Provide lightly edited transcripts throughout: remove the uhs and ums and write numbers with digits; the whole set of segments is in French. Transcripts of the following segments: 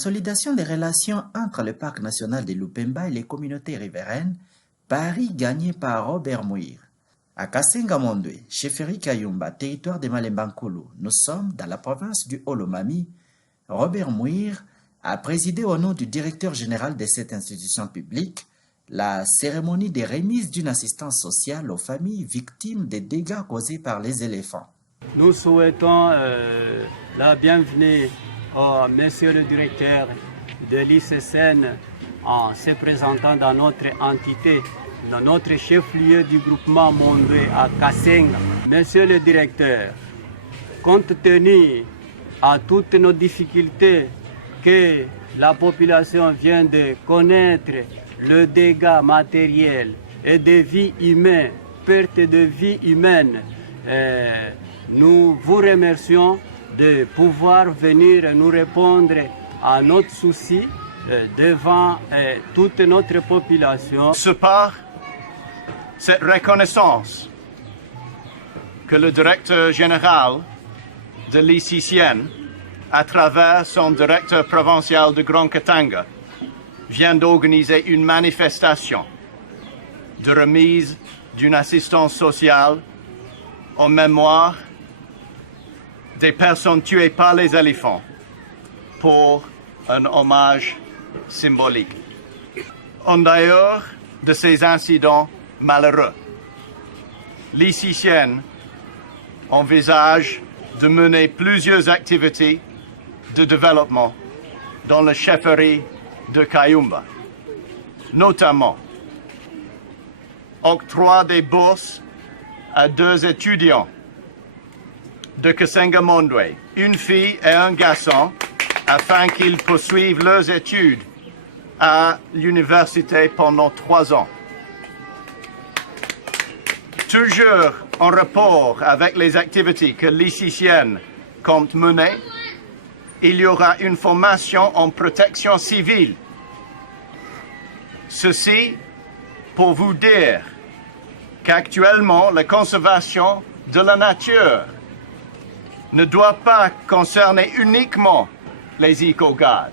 Consolidation des relations entre le parc national de Lupemba et les communautés riveraines, pari gagné par Robert Mouir. À Kasenga Mondwe, chefferie Kayumba, territoire de Malembankulu, nous sommes dans la province du Olomami. Robert Mouir a présidé au nom du directeur général de cette institution publique la cérémonie de remise d'une assistance sociale aux familles victimes des dégâts causés par les éléphants. Nous souhaitons la bienvenue au monsieur le directeur de l'ICSN en se présentant dans notre entité, dans notre chef-lieu du groupement Mondwe à Kasenga. Monsieur le directeur, compte tenu à toutes nos difficultés que la population vient de connaître, le dégât matériel et de vies humaines, perte de vie humaine, nous vous remercions de pouvoir venir nous répondre à notre souci devant toute notre population. Ce par cette reconnaissance que le directeur général de l'ICCN, à travers son directeur provincial de Grand Katanga, vient d'organiser une manifestation de remise d'une assistance sociale en mémoire des personnes tuées par les éléphants pour un hommage symbolique. En dehors de ces incidents malheureux, l'ICCN envisage de mener plusieurs activités de développement dans la chefferie de Kayumba, notamment octroi des bourses à 2 étudiants de Kasenga Mondwe, une fille et un garçon, afin qu'ils poursuivent leurs études à l'université pendant 3 ans. Toujours en rapport avec les activités que l'ICCN compte mener, il y aura une formation en protection civile. Ceci pour vous dire qu'actuellement, la conservation de la nature ne doit pas concerner uniquement les éco-gardes.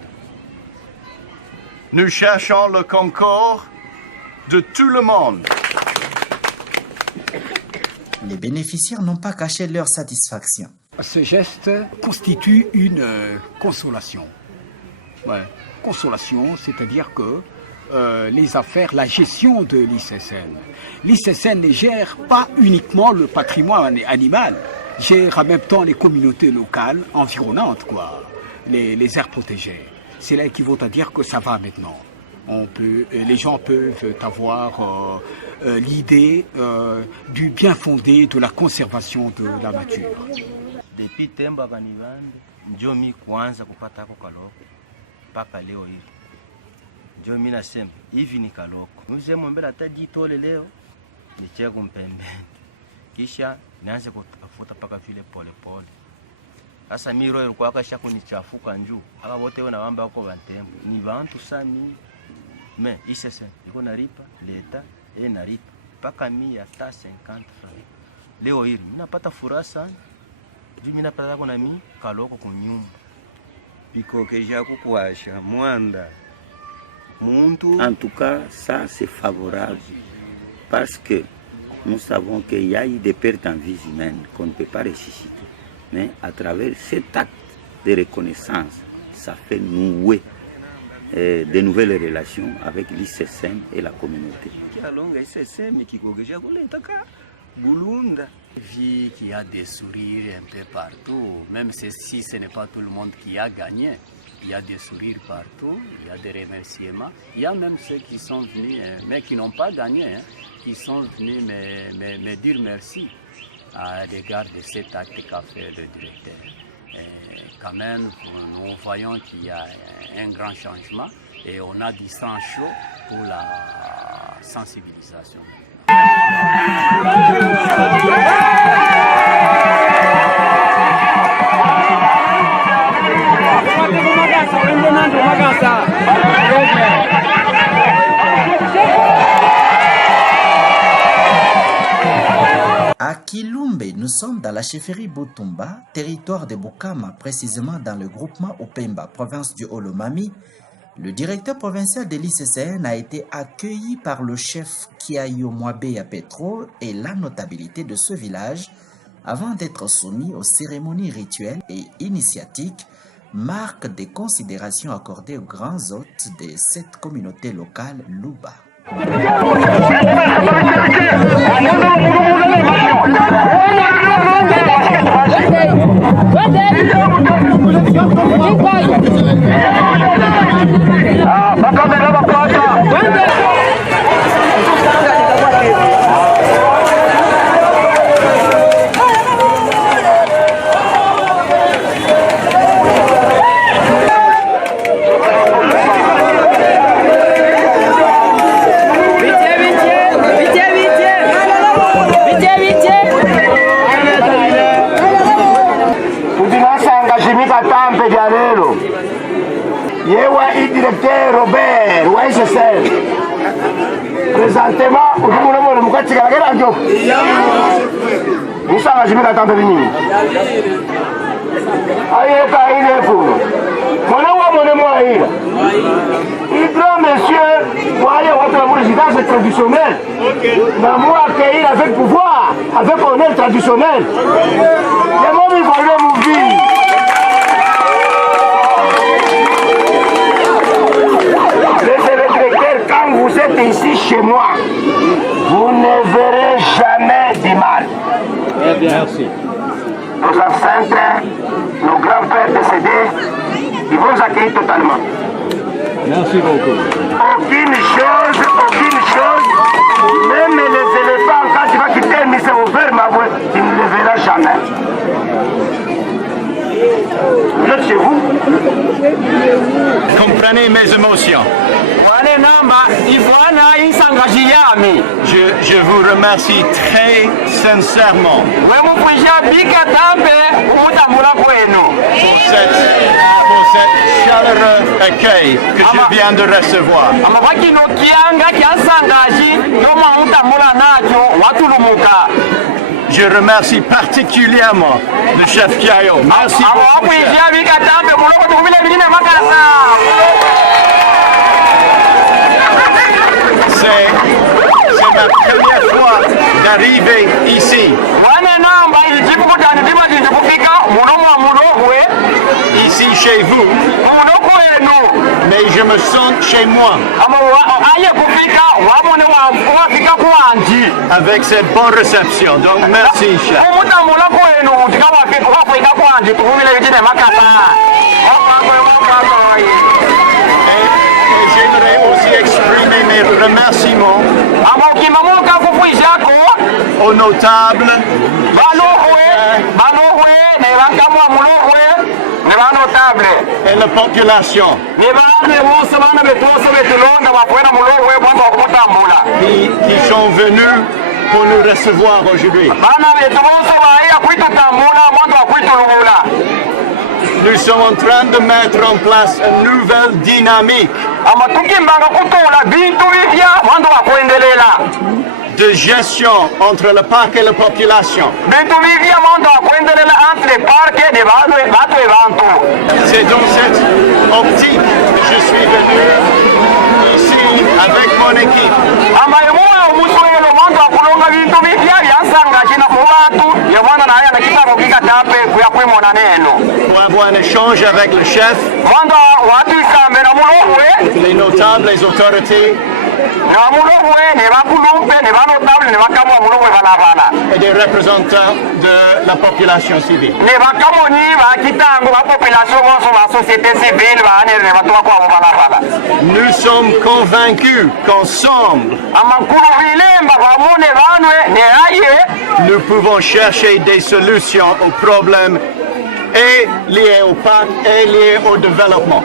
Nous cherchons le concours de tout le monde. Les bénéficiaires n'ont pas caché leur satisfaction. Ce geste constitue une consolation. Ouais. Consolation, c'est-à-dire que les affaires, la gestion de l'ICSN ne gère pas uniquement le patrimoine animal, gère en même temps les communautés locales environnantes, quoi, les aires protégées. C'est là qui vaut à dire que ça va maintenant. Les gens peuvent avoir l'idée du bien fondé de la conservation de la nature. Depuis Temba Banivande, ndio mi kuanza kupata hako kaloko mpaka leo hili. Ndio mi nasema hivi ni kaloko. Mzee mbele atajitole leo nicheke kumpembeni. Kisha nianze kutafuta mpaka vile pole pole. Sasa mi roho ilikuwa kasha kunichafuka njoo. Aba wote wana wamba wako bantembo. Ni bantu sami. Me isese iko naripa leta naripa mpaka 150 francs. Leo hili mimi napata furaha sana. Jumi na pata kuna mi kaloko kunyumba. Bikoke jako kuasha mwanda. Muntu. En tout cas, ça c'est favorable parce que nous savons qu'il y a eu des pertes en vie humaine qu'on ne peut pas ressusciter. Mais à travers cet acte de reconnaissance, ça fait nouer de nouvelles relations avec l'ICSN et la communauté. Vie qui a des sourires un peu partout, même si ce n'est pas tout le monde qui a gagné. Il y a des sourires partout, il y a des remerciements. Il y a même ceux qui sont venus, mais qui n'ont pas gagné, qui sont venus me dire merci à l'égard de cet acte qu'a fait le directeur. Et quand même, nous voyons qu'il y a un grand changement et on a du sang chaud pour la sensibilisation. À Kilumbe, nous sommes dans la chefferie Butumba, territoire de Bukama, précisément dans le groupement Upemba, province du Olomami. Le directeur provincial de l'ICCN a été accueilli par le chef Kiayo Mwabeya Petro et la notabilité de ce village avant d'être soumis aux cérémonies rituelles et initiatiques, marque des considérations accordées aux grands hôtes de cette communauté locale Luba. Directeur Robert, ouais, c'est ça. Présentement, nous avons le moukat Tigalagala Diop. Nous sommes à Jimmy Latante Vini. Aïe, il est fou. Il grand monsieur, voyez, votre résidence est traditionnelle. Mais moi, accueillir avec pouvoir, avec honneur traditionnel. Les mots, ils vont mourir. Quand vous êtes ici chez moi, vous ne verrez jamais du mal. Merci. Nos ancêtres, nos grands-pères décédés, ils vont accueillir totalement. Merci beaucoup. Aucune chose, même les éléphants, quand tu vas quitter le musée ouvert, ma voix, tu ne les verras jamais. Vous êtes chez vous? Comprenez mes émotions. Je vous remercie très sincèrement pour cet chaleureux accueil que je viens de recevoir. Je remercie particulièrement le chef Kiayo. Merci beaucoup. C'est ma première fois d'arriver ici. Ici chez vous. Mais je me sens chez moi. Avec cette bonne réception. Donc merci, chef. Et j'aimerais aussi exprimer mes remerciements aux notables, et la population qui sont venus pour nous recevoir aujourd'hui. Nous sommes en train de mettre en place une nouvelle dynamique de gestion entre le parc et la population. C'est dans cette optique que je suis venu ici avec mon équipe. Pour avoir un échange avec le chef, les notables, les autorités, et des représentants de la population civile. Nous sommes convaincus qu'ensemble, nous pouvons chercher des solutions aux problèmes et liés au parc et liés au développement.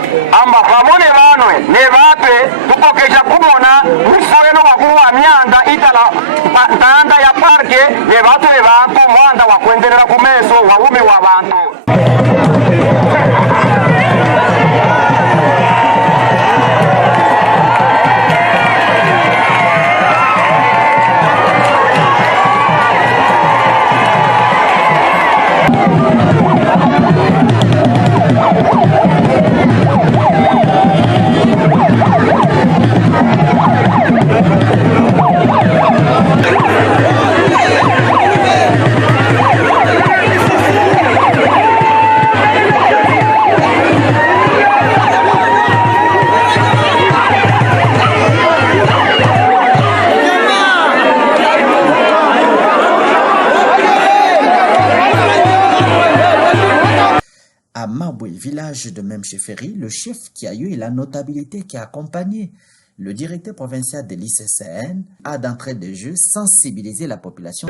Obermoui, village de même chefferie, le chef qui a eu la notabilité qui a accompagné le directeur provincial de l'ICCN a d'entrée de jeu sensibilisé la population.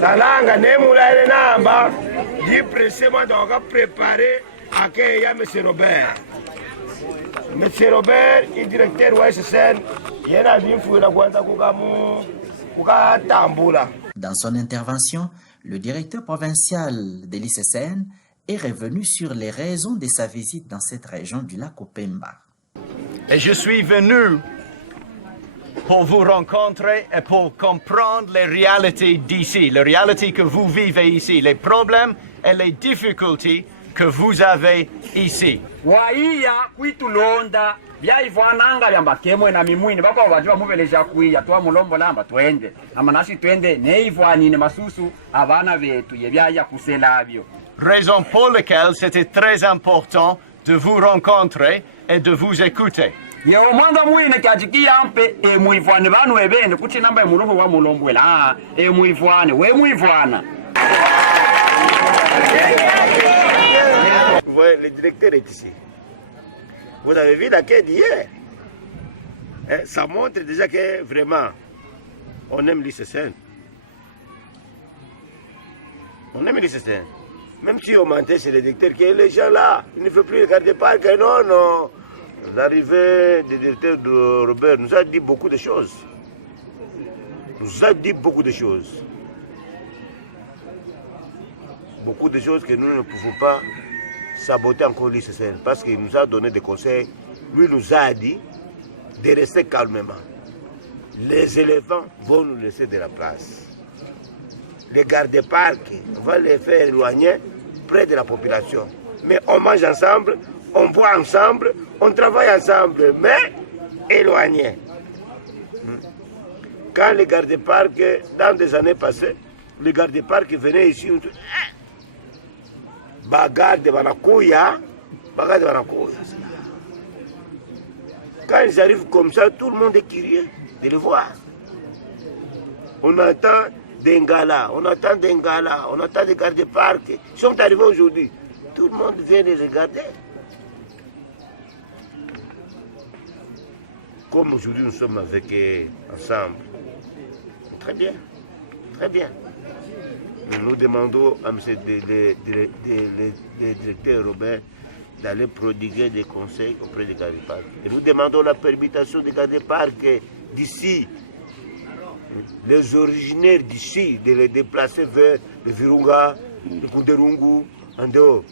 Salanga nemulaile namba di presema doka préparer accueil à M. Robert. M. Robert, le directeur de l'ICCN, il a vu la guanta kuka tambula. Dans son intervention, le directeur provincial de l'ICCN est revenu sur les raisons de sa visite dans cette région du lac Opemba. Et je suis venu pour vous rencontrer et pour comprendre les réalités d'ici, les réalités que vous vivez ici, les problèmes et les difficultés que vous avez ici. Waiya kwitulonda byaivwananga byambakemwe na mimwini bako bajua mubeleja kuiya twa mulombo lamba twende amanashi twende neivwanine masusu abana betu yebyaya kuselabyo. Raison pour laquelle c'était très important de vous rencontrer et de vous écouter. Yo mwanga mwine kyajikia mpe muivwane banu ebende kuti namba mulombo wa mulombo la muivwane we muivwana. Vous voyez, le directeur est ici. Vous avez vu la quête d'hier. Ça montre déjà que vraiment, on aime l'ICCN. On aime l'ICCN. Même si on mentait chez le directeur, que les gens là, ils ne font plus regarder pas, que non, non. L'arrivée du directeur de Robert nous a dit beaucoup de choses. Nous a dit beaucoup de choses. Beaucoup de choses que nous ne pouvons pas saboter encore l'ICCN parce qu'il nous a donné des conseils. Lui nous a dit de rester calmement. Les éléphants vont nous laisser de la place. Les gardes-parcs, on va les faire éloigner près de la population. Mais on mange ensemble, on boit ensemble, on travaille ensemble, mais éloignés. Quand les gardes-parcs, dans des années passées, les gardes-parcs venaient ici, on dit, bagarre de Banakoya, bagarre de Banakoya. Quand ils arrivent comme ça, tout le monde est curieux de les voir. On entend des Ngala, on entend des Ngala, on entend des gardes-parcs. Ils sont arrivés aujourd'hui. Tout le monde vient les regarder. Comme aujourd'hui nous sommes avec ensemble. Très bien, très bien. Nous demandons à M. le directeur Robert d'aller prodiguer des conseils auprès des gardes-parcs. Et nous demandons la permission des gardes-parcs d'ici, les originaires d'ici, de les déplacer vers le Virunga, le Kunderungu, en dehors.